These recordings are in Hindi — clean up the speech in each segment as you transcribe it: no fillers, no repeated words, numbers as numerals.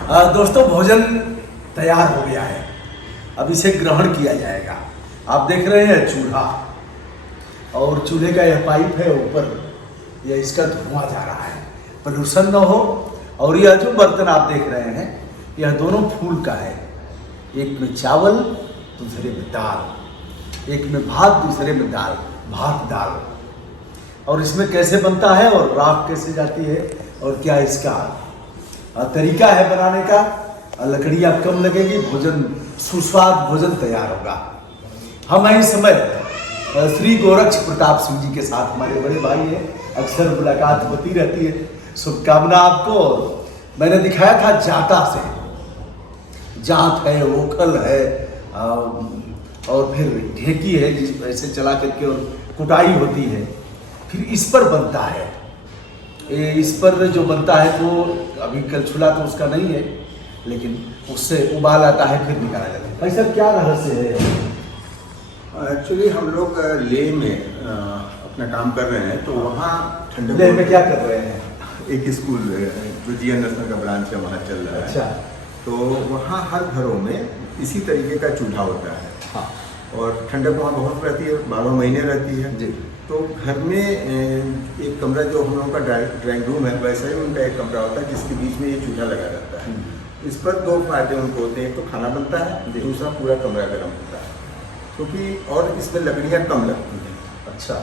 दोस्तों भोजन तैयार हो गया है, अब इसे ग्रहण किया जाएगा। आप देख रहे हैं चूल्हा, और चूल्हे का यह पाइप है ऊपर, यह इसका धुआं जा रहा है, प्रदूषण न हो। और यह जो बर्तन आप देख रहे हैं यह दोनों फूल का है, एक में चावल दूसरे में दाल, एक में भात दूसरे में दाल, भात दाल। और इसमें कैसे बनता है और राख कैसे जाती है और क्या इसका तरीका है बनाने का, लकड़ियाँ कम लगेगी, भोजन सुस्वाद भोजन तैयार होगा। हम इस समय श्री गोरक्ष प्रताप सिंह जी के साथ, हमारे बड़े भाई हैं, अक्सर मुलाकात होती रहती है। शुभकामना आपको। मैंने दिखाया था जाता से, जात है, ओखल है और फिर ढेकी है जिस ऐसे चला करके और कुटाई होती है, फिर इस पर बनता है। इस पर जो बनता है तो अभी कलछुला तो उसका नहीं है, लेकिन उससे उबाल आता है फिर निकाला जाता है। भाई साहब क्या रहस्य है? एक्चुअली हम लोग लेह में अपना काम कर रहे हैं, तो वहाँ ठंडक लेह में क्या कर रहे हैं? एक स्कूल जो जी एन नेशनल का ब्रांच है वहाँ चल रहा है। अच्छा। तो वहाँ हर घरों में इसी तरीके का चूल्हा होता है। हाँ। और ठंडक वहाँ बहुत रहती है, 12 महीने रहती है जी। तो घर में एक कमरा जो हम लोगों का ड्राइंग रूम है, वैसा ही उनका एक कमरा होता है जिसके बीच में ये चूल्हा लगा रहता है। इस पर 2 फायदे उनको होते हैं, एक तो खाना बनता है, दूसरा पूरा कमरा गर्म होता है, क्योंकि और इसमें लकड़ियाँ कम लगती हैं। अच्छा।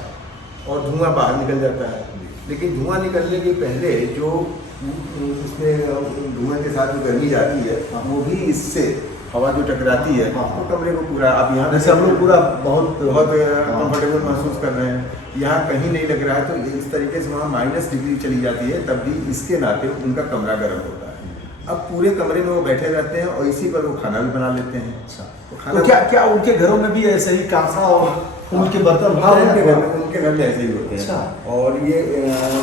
और धुआं बाहर निकल जाता है, लेकिन धुआं निकलने के पहले जो इसमें धुएं के साथ जो गर्मी जाती है वो भी इससे हवा जो टकराती है तो कमरे को पूरा, अब यहाँ जैसे हम लोग पूरा बहुत कंफर्टेबल महसूस कर रहे हैं, यहाँ कहीं नहीं लग रहा है। तो इस तरीके से वहाँ -डिग्री चली जाती है, तब भी इसके नाते उनका कमरा गर्म होता है। अब पूरे कमरे में वो बैठे रहते हैं और इसी पर वो खाना भी बना लेते हैं। अच्छा। तो खाना क्या उनके घरों में भी ऐसे ही कांसा और उनके बर्तन उनके घर में ऐसे ही होते हैं। अच्छा। और ये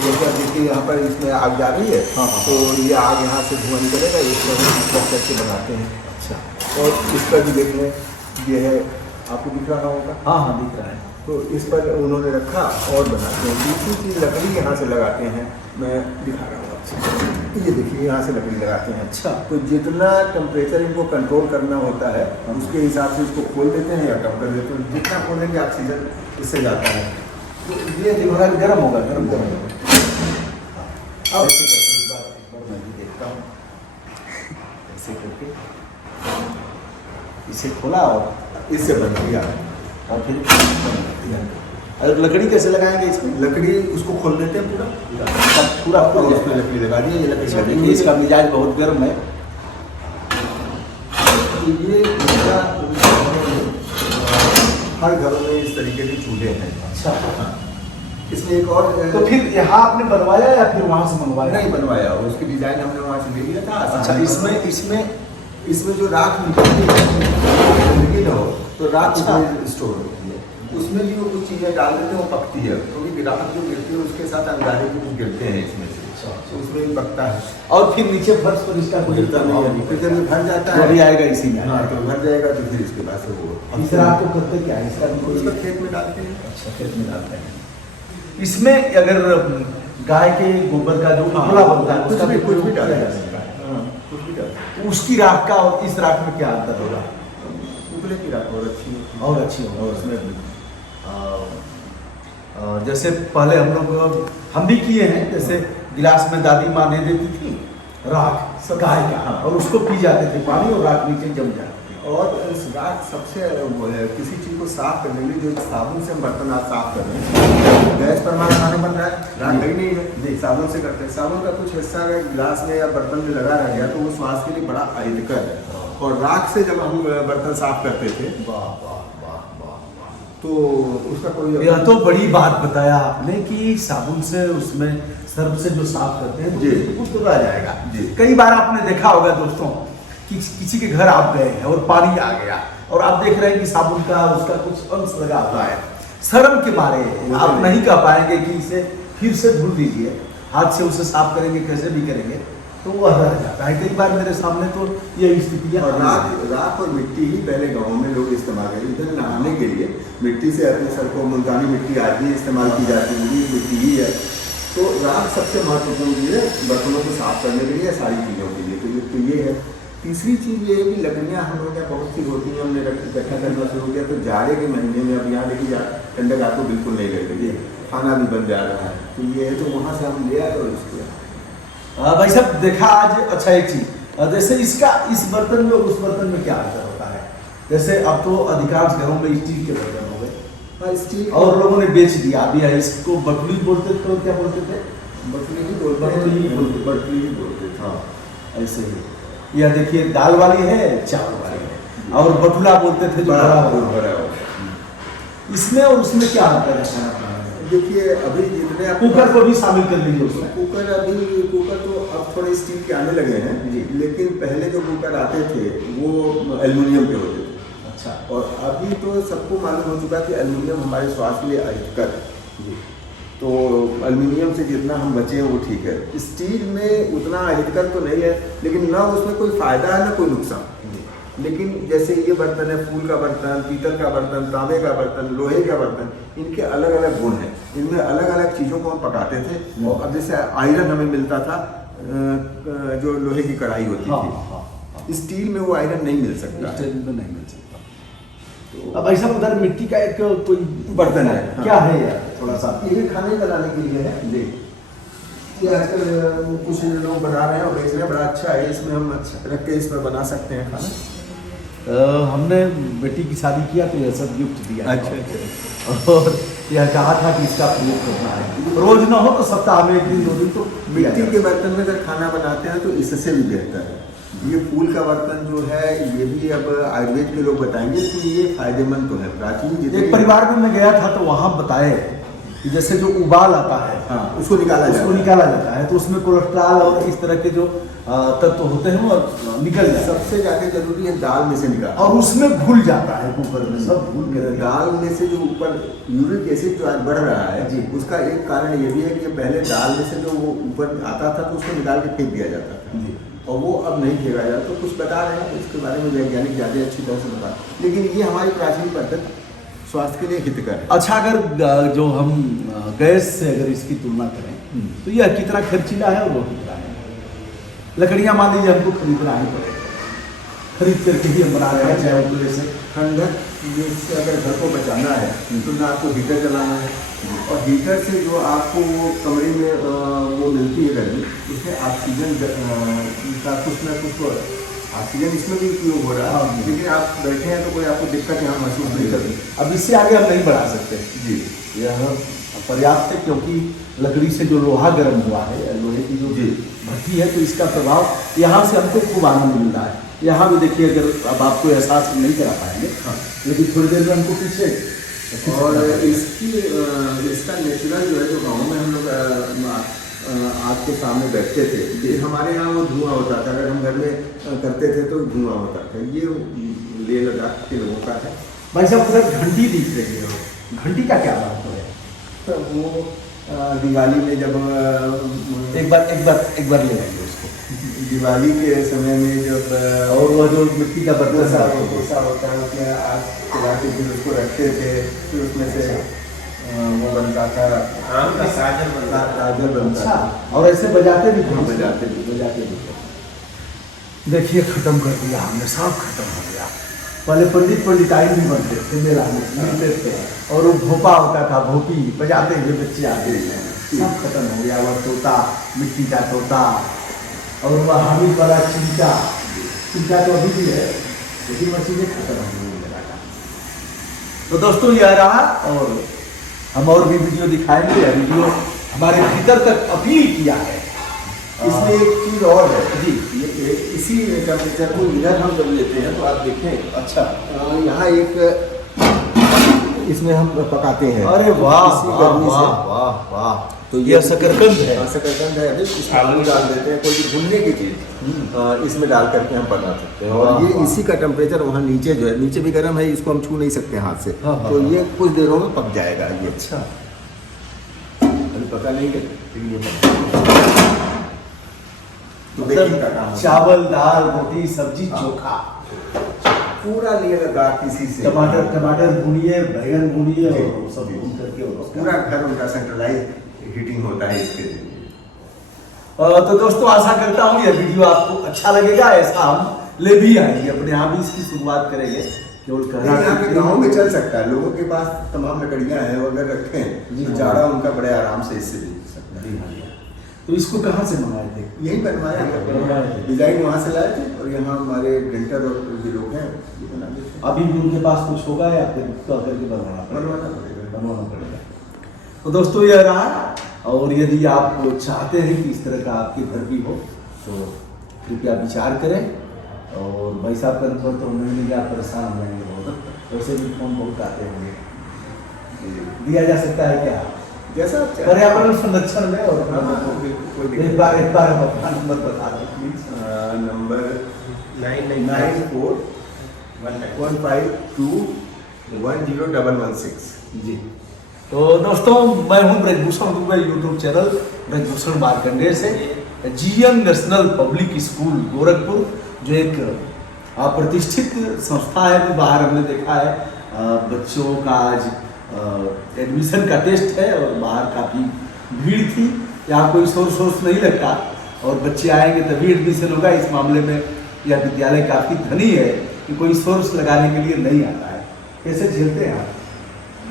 जैसे देखिए यहाँ पर इसमें आग जा रही है, तो ये आग यहाँ से धुआं निकलेगा, इस तरह करके बनाते हैं। अच्छा। और इस पर भी देख लें, ये है, आपको दिख रहा होगा। हाँ दिख रहा है। तो इस पर उन्होंने रखा और बनाते हैं। दूसरी चीज़ लकड़ी यहाँ से लगाते हैं, मैं दिखा रहा हूँ आपसे, ये देखिए यहाँ से लकड़ी लगाते हैं। अच्छा। तो जितना टेम्परेचर इनको कंट्रोल करना होता है उसके हिसाब से इसको खोल देते हैं या कम कर देते हैं। जितना खोलेंगे ऑक्सीजन इससे जाता है, तो ये दिमाग गर्म होगा, गर्म अब मैं भी देखता हूँ ऐसे करके इसे खोला और इससे बन गया। और फिर और लकड़ी कैसे लगाएंगे इसमें? लकड़ी उसको खोल देते हैं पूरा और उसमें लकड़ी लगा दी है। ये लकड़ी देखिए इसका मिजाज बहुत गर्म है। तो ये हर घरों में इस तरीके के चूल्हे हैं। अच्छा। इसमें एक और तो फिर यहाँ आपने बनवाया या फिर वहाँ से मंगवाया? नहीं बनवाया, उसकी डिजाइन हमने वहाँ से ले लिया था। अच्छा। इसमें जो राख निकलती है, गंदगी न हो तो राख अच्छा। स्टोर होती है, उसमें भी वो कुछ चीज़ें डाल देते हैं, वो पकती है, क्योंकि राख जो गिरती है उसके साथ अंगारे भी कुछ गिरते हैं इसमें से, तो उसमें भी पकता है। और फिर नीचे फर्श पर इसका कोई गिरता नहीं है, फिर जब ये भर जाता है वही आएगा इसी में। हाँ, तो भर जाएगा तो फिर इसके बाद से वो इस राख को करते क्या है? इसका भी उसको कोई खेत में डालते हैं। अच्छा, खेत में डालते हैं। इसमें अगर गाय के गोबर का जो उपला बनता है उसका कुछ भी डाला जा जा सकता है। सकता है, कुछ भी डालते हैं। तो उसकी राख का और इस राख में क्या अंतर होगा? उपले की राख और अच्छी है। और अच्छी होगा। और उसमें जैसे पहले हम भी किए हैं, जैसे गिलास में दादी माँ दे देती थी राख गाय का, और उसको पी जाते थे पानी, और राख नीचे जम जाती थी। और इस राख सबसे वो है, किसी चीज़ को साफ करने के लिए जो साबुन से हम बर्तन आज साफ कर रहे हैं, गैस पर हमारा खाना बन रहा है, राख गई नहीं है, साबुन से करते हैं। साबुन का कुछ हिस्सा अगर गिलास में या बर्तन में लगा रह गया तो वो स्वास्थ्य के लिए बड़ा अहितकर है। और राख से जब हम बर्तन साफ करते थे तो उसका कोई, यह तो बड़ी बात बताया आपने कि साबुन से, उसमें सर्फ से जो साफ करते हैं जी, तो कुछ तो रह जाएगा। जी। कई बार आपने देखा होगा दोस्तों कि किसी के घर आप गए हैं और पानी आ गया और आप देख रहे हैं कि साबुन का उसका कुछ अंश लगा हुआ है, शर्म के मारे आप नहीं कह पाएंगे कि इसे फिर से धुल दीजिए, हाथ से उसे साफ करेंगे, कैसे भी करेंगे तो वह रह जाता है। कई बार मेरे सामने तो यही स्थितियाँ। और राख और मिट्टी ही पहले गाँव में लोग इस्तेमाल करते थे नहाने के लिए। मिट्टी से अपने सर को, मुल्तानी मिट्टी आज भी इस्तेमाल की जाती है, मिट्टी ही है। तो राख सबसे महत्वपूर्ण चीज़ है बर्तनों को साफ करने के लिए, सारी चीज़ों के लिए। तो ये है तीसरी चीज़ ये है कि लकड़ियाँ हमारे यहाँ बहुत सी होती हैं, हमने इकट्ठा करना शुरू किया तो जाड़े के महीने में अब यहाँ देखिए ठंडक आपको बिल्कुल नहीं लग रही है, खाना भी बन जा रहा है, तो ये है तो वहाँ से हम ले आए और इसको भाई साहब देखा आज। अच्छा एक चीज जैसे इसका इस बर्तन में और उस बर्तन में क्या अंतर होता है? जैसे अब तो अधिकांश घरों में स्टील के बर्तन हो गए, हाँ स्टील और लोगों ने बेच दिया अभी है। इसको बटुली बोलते थे और क्या बोलते थे? बटली ही बोलते हैं, बटली ही बोलते थे। हाँ ऐसे ही। यह देखिए दाल वाली है, चावल वाली है, और बटुला बोलते थे जो बड़ा हो। इसमें और उसमें क्या अंतर है खाना बनाने में? देखिए अभी जितने आप कुकर को भी शामिल कर लीजिए उसमें। कुकर तो अब थोड़े स्टील के आने लगे हैं जी, लेकिन पहले जो कुकर आते थे वो एल्युमिनियम के होते थे। अच्छा। और अभी तो सबको मालूम हो चुका है कि एल्युमिनियम हमारे स्वास्थ्य के लिए अहितकर है। जी, तो एल्युमिनियम से जितना हम बचे हैं वो ठीक है। स्टील में उतना अहितकर तो नहीं है, लेकिन ना उसमें कोई फायदा है ना कोई नुकसान। लेकिन जैसे ये बर्तन है, फूल का बर्तन, पीतल का बर्तन, तांबे का बर्तन, लोहे का बर्तन, इनके अलग अलग गुण हैं। इनमें अलग अलग चीज़ों को हम पकाते थे। और अब जैसे आयरन हमें मिलता था, जो लोहे की कढ़ाई होती हाँ, थी, हाँ, स्टील में वो आयरन नहीं मिल सकता। स्टील में नहीं मिल सकता। तो अब ऐसा उधर मिट्टी का एक कोई बर्तन है, क्या है यार? थोड़ा सा ये भी खाने बनाने के लिए है जी। ये आजकल कुछ लोग बना रहे हैं और बेच रहे हैं, बड़ा अच्छा है। इसमें हम रख के इसमें बना सकते हैं खाना। हमने बेटी की शादी किया तो यह सब गिफ्ट दिया। अच्छा। और यह कहा था कि इसका प्रयोग करना है, रोज ना हो तो सप्ताह में एक दिन 2 दिन तो मिट्टी के बर्तन में अगर खाना बनाते हैं तो इससे भी बेहतर है। ये फूल का बर्तन जो है ये भी अब आयुर्वेद के लोग बताएंगे कि ये फायदेमंद तो है। प्राचीन जितने एक परिवार में मैं गया था तो वहाँ बताए कि जैसे जो उबाल आता है, हाँ उसको निकाला जाता है तो उसमें कोलेस्ट्रॉल और इस तरह के जो तत्व होते हैं वो निकल जाते हैं। सबसे ज़्यादा जरूरी है दाल में से निकाल, और उसमें घुल जाता है कुकर में, सब घुल के दाल में से जो ऊपर यूरिक एसिड जो आज बढ़ रहा है जी, उसका एक कारण ये भी है कि पहले दाल में से जो वो ऊपर आता था तो उसको निकाल के फेंक दिया जाता था जी, और वो अब नहीं फेंका जाता। तो कुछ बता रहे हैं इसके बारे में वैज्ञानिक ज़्यादा अच्छी तरह से बता, लेकिन ये हमारी प्राचीन पद्धति स्वास्थ्य के लिए हितकर है। अच्छा अगर जो हम गैस से अगर इसकी तुलना करें तो यह कितना खर्चीला है और वो कितना है? लकड़ियाँ मान लीजिए हमको खरीदना ही पड़ेगा, खरीद करके ही हम बना रहे हैं, चाहे वो जैसे ठंडक से अगर घर को बचाना है तो ना आपको हीटर चलाना है, और हीटर से जो आपको वो कमरे में वो मिलती है गर्मी, उसमें ऑक्सीजन का कुछ ना कुछ तो ऑक्सीजन इसमें भी उपयोग हो रहा है। लेकिन आप बैठे हैं तो कोई आपको दिक्कत यहाँ महसूस नहीं करती। अब इससे आगे हम नहीं बढ़ा सकते जी, यह पर्याप्त है, क्योंकि लकड़ी से जो लोहा गर्म हुआ है, लोहे की जो जी भट्टी है, तो इसका प्रभाव यहाँ से हमको खूब आनंद मिल रहा है। यहाँ भी देखिए, अगर अब आपको एहसास नहीं करा पाएंगे, हाँ, लेकिन थोड़ी देर में हमको पीछे और इसका नेचुरल जो है, जो गाँव में हम लोग आग के सामने बैठते थे, ये हमारे यहाँ वो धुआं होता था। अगर हम घर में करते थे तो धुआं होता था। ये लेह लद्दाख के लोगों का है। भाई साहब उधर घंटी दिख रही है, घंटी का क्या महत्व है? तो वो दिवाली में जब एक बार ले लेंगे उसको। दिवाली के समय में जब और वह जो मिट्टी का बर्तन गोसा होता है उसमें आग जला के फिर उसको रखते थे, फिर उसमें से वो बनता था, आम का काजल बनता था। और ऐसे बजाते भी थे, बजाते भी थे। देखिए खत्म कर दिया हमने, सब खत्म हो गया। पहले पंडिताई भी बनते थे, मेला में मिलते थे, और वो भोपा होता था, भोपी बजाते हुए बच्चे आते थे, सब खत्म हो गया। वह तोता, मिट्टी का तोता, और वह हामिद वाला चिमटा तो अभी भी है, लेकिन वह चीज़ें खत्म हो गई। तो दोस्तों यह रहा, और हम और भी वीडियो दिखाएंगे। यह वीडियो हमारे भीतर तक अपील किया है। इसमें एक चीज़ और है जी, ये इसी टेम्परेचर को इधर हम जब लेते हैं तो आप देखें, अच्छा यहाँ एक इसमें हम पकाते हैं। अरे वाह इसी वाह गर्मी से। वाह वाह वाह, तो यह शकरकंद है। शकरकंद है, इसमें आलू डाल देते हैं, कोई भी भुनने की चीज़ इसमें डाल करके हम बना सकते हैं। और ये इसी का टेम्परेचर वहाँ नीचे जो है, नीचे भी गर्म है, इसको हम छू नहीं सकते हाथ से। हाँ, तो ये कुछ देरों में पक जाएगा। ये अच्छा, अभी पका नहीं है, लेकिन ये पक तो बेकिंग का काम होता है। चावल, दाल, रोटी, सब्जी, चोखा, पूरा लेह लद्दाख इसी से। टमाटर भूनिए, बैंगन भूनिए, और सब भून करके और पूरा घर उनका सेंट्रलाइज हीटिंग होता है इसके लिए। तो दोस्तों आशा करता हूँ यह वीडियो आपको अच्छा लगेगा। ऐसा हम ले भी आएंगे, अपने यहाँ भी इसकी शुरुआत करेंगे। केवल कहना यहाँ के गाँव में चल सकता है, लोगों के पास तमाम लकड़ियाँ हैं, वो अगर रखें जी तो हाँ। जाड़ा उनका बड़े आराम से इससे बीत सकता है। जी हाँ। तो इसको कहाँ से मंगाए थे? यही बनवाया बनवाए थे। है, डिजाइन वहाँ से लाए थे और यहाँ हमारे प्रिंटर और जो लोग हैं ये बना देते हैं। अभी भी उनके पास कुछ होगा या फिर तो करके बनवाना बनवाना पड़ेगा। तो दोस्तों यह रहा, और यदि आप चाहते हैं कि इस तरह का आपके घर भी हो तो कृपया विचार करें। और भाई साहब का नंबर तो हमें मिल गया, परेशान हो जाएंगे बहुत, वैसे भी फोन बहुत आते होंगे। दिया जा सकता है क्या? जैसा आप चाहें। पर्यावरण संरक्षण में और हाँ, बिल्कुल, कोई दिक्कत एक बार हम अपना नंबर बता दें प्लीज। नंबर 9941521016 जी। तो दोस्तों मैं हूं ब्रजभूषण दुबे, यूट्यूब चैनल ब्रजभूषण मार्कंडेय से। GM national public school Gorakhpur जो एक प्रतिष्ठित संस्था है, भी बाहर हमने देखा है बच्चों का आज एडमिशन का टेस्ट है और बाहर काफ़ी भीड़ थी। यहाँ कोई सोर्स नहीं लगता और बच्चे आएंगे तभी एडमिशन होगा। इस मामले में यह विद्यालय काफ़ी धनी है कि कोई सोर्स लगाने के लिए नहीं आता है। कैसे झेलते हैं आप?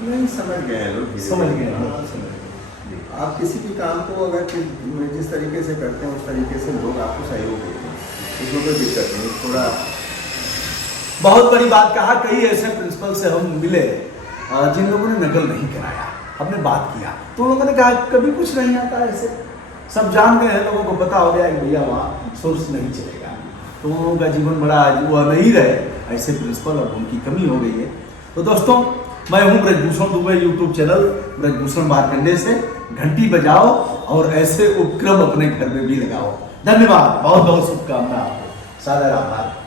नहीं, समझ गए हैं लोग, समझ गए हैं। आप किसी भी काम को अगर जिस तरीके से करते हैं उस तरीके से लोग आपको सहयोग देते हैं, उसमें कोई दिक्कत नहीं। थोड़ा बहुत बड़ी बात कहा। कई ऐसे प्रिंसिपल से हम मिले जिन लोगों ने नकल नहीं कराया, हमने बात किया तो लोगों ने कहा कभी कुछ नहीं आता ऐसे, सब जान गए हैं, लोगों को पता हो गया कि भैया वहाँ सोर्स नहीं चलेगा, तो लोगों का जीवन बड़ा हुआ नहीं रहे ऐसे प्रिंसिपल, अब उनकी कमी हो गई है। तो दोस्तों मैं हूँ ब्रजभूषण दुबे, यूट्यूब चैनल ब्रजभूषण मार्कंडेय से। घंटी बजाओ और ऐसे उपक्रम अपने घर में भी लगाओ। धन्यवाद, बहुत बहुत शुभकामना आपको, सादर आभार।